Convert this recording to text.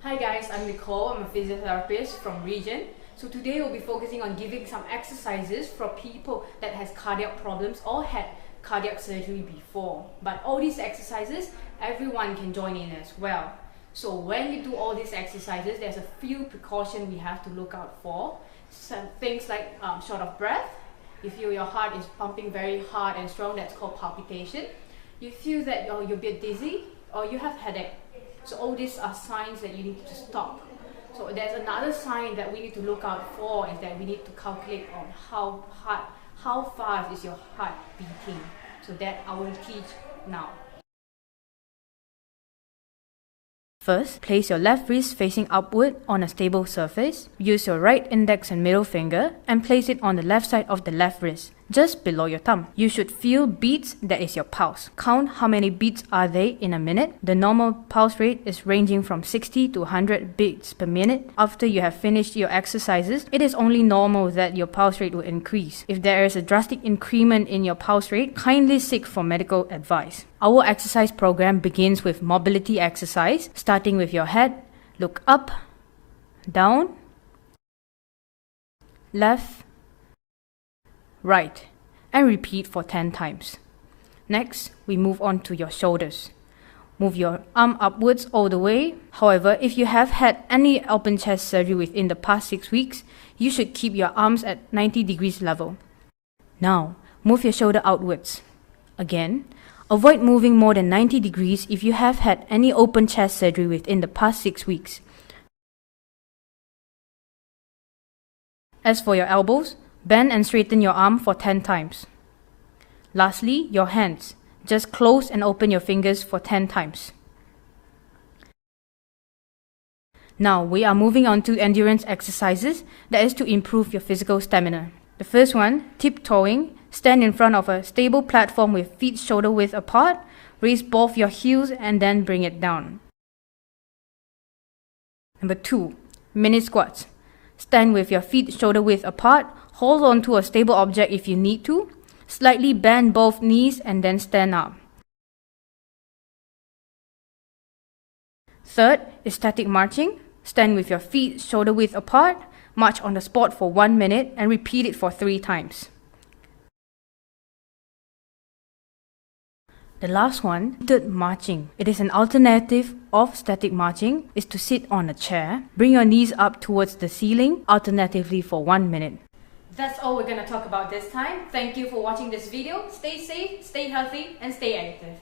Hi guys, I'm Nicole. I'm a physiotherapist from Regen. So today we'll be focusing on giving some exercises for people that has cardiac problems or had cardiac surgery before. But all these exercises, everyone can join in as well. So when you do all these exercises, there's a few precautions we have to look out for. Some things like short of breath. You feel your heart is pumping very hard and strong, that's called palpitation. You feel that you're a bit dizzy or you have headache. So all these are signs that you need to stop. So there's another sign that we need to look out for is that we need to calculate on how fast is your heart beating. So that I will teach now. First, place your left wrist facing upward on a stable surface. Use your right index and middle finger and place it on the left side of the left wrist, just below your thumb. You should feel beats, that is your pulse. Count how many beats are they in a minute. The normal pulse rate is ranging from 60 to 100 beats per minute. After you have finished your exercises, it is only normal that your pulse rate will increase. If there is a drastic increment in your pulse rate, kindly seek for medical advice. Our exercise program begins with mobility exercise, starting with your head. Look up, down, left, right, and repeat for 10 times. Next, we move on to your shoulders. Move your arm upwards all the way. However, if you have had any open chest surgery within the past 6 weeks, you should keep your arms at 90 degrees level. Now, move your shoulder outwards. Again, avoid moving more than 90 degrees if you have had any open chest surgery within the past 6 weeks. As for your elbows, bend and straighten your arm for 10 times. Lastly, your hands. Just close and open your fingers for 10 times. Now, we are moving on to endurance exercises, that is to improve your physical stamina. The first one, tiptoeing. Stand in front of a stable platform with feet shoulder width apart. Raise both your heels and then bring it down. Number 2, mini squats. Stand with your feet shoulder width apart. Hold on to a stable object if you need to. Slightly bend both knees and then stand up. Third is static marching. Stand with your feet shoulder width apart. March on the spot for 1 minute and repeat it for 3 times. The last one, seated marching. It is an alternative of static marching, is to sit on a chair, bring your knees up towards the ceiling, alternatively for 1 minute. That's all we're going to talk about this time. Thank you for watching this video. Stay safe, stay healthy, and stay active.